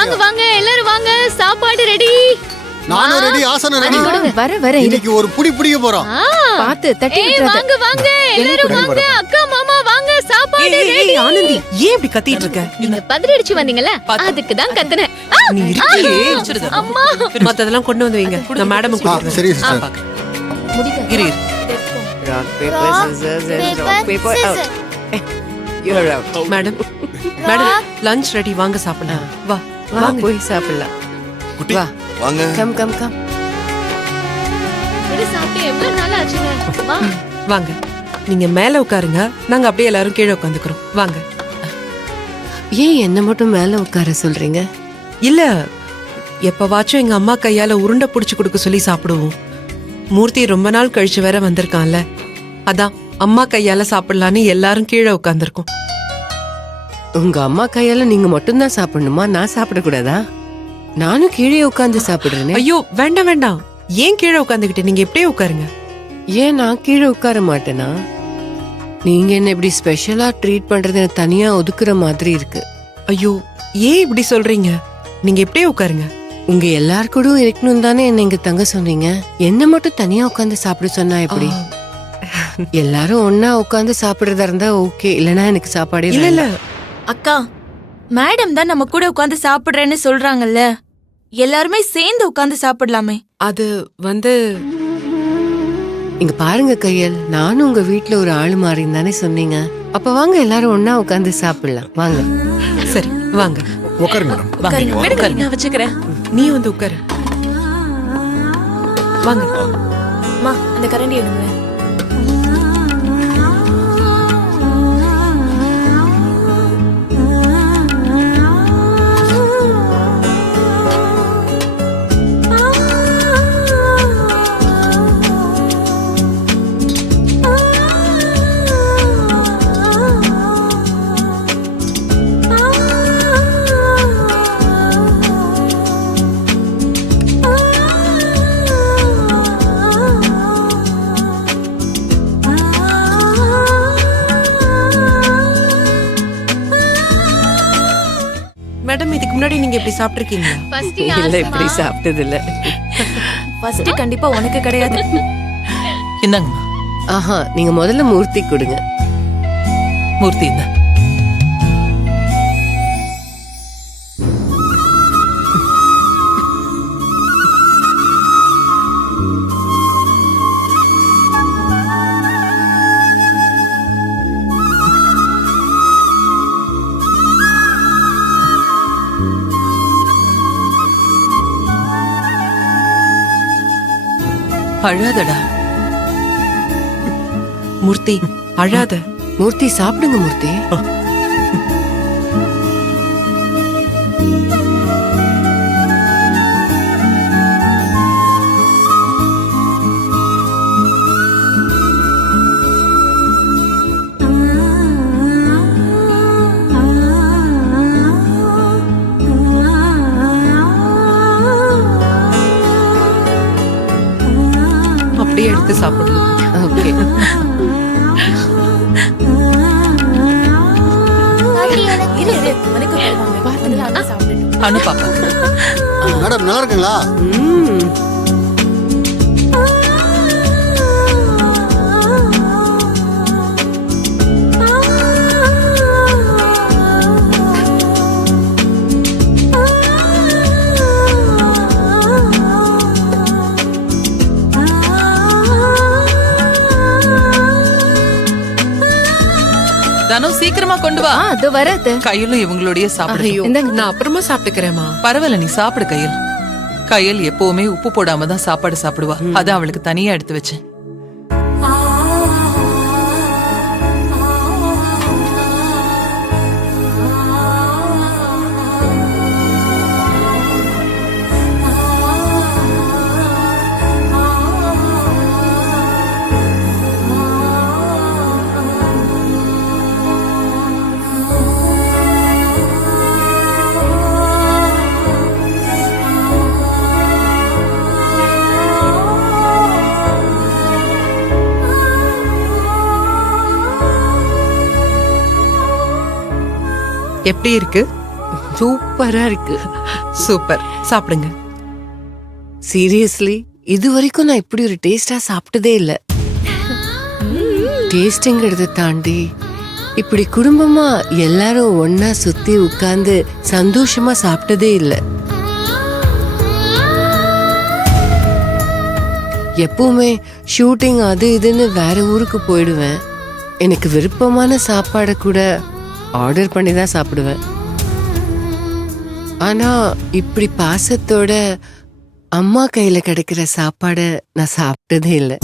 வாங்க வாங்க எல்லாரும் வாங்க, சாப்பாடு ரெடி. நானும் ரெடி, ஆசனம் ரெடி. வர இன்னைக்கு ஒரு புடி புடிக்க போறோம். பாத்து தட்டி வாங்க வாங்க எல்லாரும் வாங்க, அக்கா மாமா வாங்க, சாப்பாடு ரெடி. ஆனந்தி, ஏன் இப்படி கத்திட்டு இருக்க? நீங்க பதறடிச்சு வந்தீங்கல, அதுக்கு தான் கத்துனேன். நீ இருக்கே. அம்மா மத்ததெல்லாம் கொண்டு வந்து வைங்க. நான் மேடம் கூட்டிட்டு சரி சிஸ்டர். முடிங்க. இரு. மேடம் மேடம் லஞ்ச் ரெடி, வாங்க சாப்பிடலாம். வா வா போய் சாப்பிடலாம். குட்டி வா வாங்க. Come come come. இது சாப்பிட்டு எவ்வளவு நாள் ஆச்சுங்க. வா வாங்க. நீங்க மேல உட்காருங்க, நாங்க அப்படியே எல்லாரும் கீழே உட்காந்துக்கிறோம். வாங்க. ஏன் என்ன மட்டும் மேல உட்கார சொல்றீங்க? இல்ல, எப்பவாச்சும் எங்க அம்மா கையால உருண்டை புடிச்சு கொடுக்க சொல்லி சாப்பிடுவோம். மூர்த்தி ரொம்ப நாள் கழிச்சு வேற வந்திருக்கான்ல, அதான் அம்மா கையால சாப்பிடலான்னு எல்லாரும் கீழே உட்காந்துருக்கோம். உங்க அம்மா கையால நீங்க மட்டும்தான் சாப்பிடணுமா? நான் சாப்பிடக்கூடாதா? நானும் கீழே உட்கார்ந்து சாப்பிடுறேனே. ஐயோ வேண்டாம் வேண்டாம், ஏன் கீழே உட்காந்துக்கிட்டு, நீங்க எப்படியே உட்காருங்க. ஏன் நான் கீழே உட்கார மாட்டேனா? நீங்க என்ன இப்படி ஸ்பெஷலா ட்ரீட் பண்றது எனக்கு தனியா ஒதுக்குற மாதிரி இருக்கு. ஐயோ ஏன் இப்படி சொல்றீங்க, நீங்க எப்படியே உட்காருங்க. உங்க எல்லார் கூடவும் இருக்கணும் தானே என்ன இங்க தங்க சொன்னீங்க. என்ன மட்டும் தனியா உட்கார்ந்து சாப்பிட சொன்னா எப்படி? எல்லாரும் ஒன்னா உட்கார்ந்து சாப்பிடுறதா இருந்தா ஓகே, இல்லனா எனக்கு சாப்பாடே இல்ல இல்ல, அக்கா, மேடம் தான் நம்ம கூட உட்கார்ந்து சாப்பிடுறேன்னு சொல்றாங்கல்ல, எல்லாருமே சேர்ந்து உட்கார்ந்து சாப்பிடலாமே. அது வந்து இங்க பாருங்க கையல், நானும் உங்க வீட்ல ஒரு ஆளு மாறின்னு தானே சொன்னீங்க. அப்ப வாங்க எல்லாரும் ஒன்னா உட்கார்ந்து சாப்பிடலாம். வாங்க. சரி வாங்க. உட்காருங்க மேடம். விடுங்க, நான் வச்சுக்கிறேன். நீ வந்து உட்காரு. வாங்க. அம்மா, அந்த கரண்டி எடுங்க. மேடம், இதுக்கு முன்னாடி நீங்க இப்படி சாப்பிட்டிருக்கீங்களா? ஃபர்ஸ்ட் இல்ல இப்படி சாப்பிட்டது இல்ல. ஃபர்ஸ்ட் கண்டிப்பா உனக்கு கிடையாது. இந்தாங்கம்மா ஆஹா, நீங்க முதல்ல மூர்த்தி கொடுங்க. மூர்த்தி இந்த அழாதடா. மூர்த்தி அழாத. மூர்த்தி சாப்பிடுங்க மூர்த்தி. அப்படியே எடுத்து சாப்பிடலாம். ஓகே. இரு இரு, உனக்கு கொடுப்பாங்க. பாத்துக்கலாம், சாப்பிடணும். அனு பாப்பா மேடம் நல்லா இருக்குங்களா? ம். தனு சீக்கிரமா கொண்டு வா. அது வராது. கையிலும் இவங்களுடைய சாப்பிடு. ஐயோ, நான் அப்புறமா சாப்பிட்டுக்கிறேம்மா. பரவாயில்ல, நீ சாப்பிடு கையல். கையல் எப்பவுமே உப்பு போடாம தான் சாப்பாடு சாப்பிடுவா. அதான் அவளுக்கு தனியா எடுத்து வச்சேன். எப்படி இருக்கு? சூப்பரா இருக்கு. சூப்பர், சாப்பிடுங்க. சீரியஸ்லி இது வரைக்கும் நான் இப்படி ஒரு டேஸ்டா சாப்பிட்டதே இல்ல. டேஸ்ட்ங்கிறத தாண்டி இப்படி குடும்பமா எல்லாரும் ஒன்னா சுத்தி உட்கார்ந்து சந்தோஷமா சாப்பிட்டதே இல்ல. எப்பவுமே ஷூட்டிங் அது இதுன்னு வேற ஊருக்கு போயிடுவேன். எனக்கு விருப்பமான சாப்பாடை கூட ஆர்டர் பண்ணி தான் சாப்பிடுவேன். ஆனா இப்படி பாசத்தோட அம்மா கையில கிடைக்கிற சாப்பாடை நான் சாப்பிட்டதே இல்லை.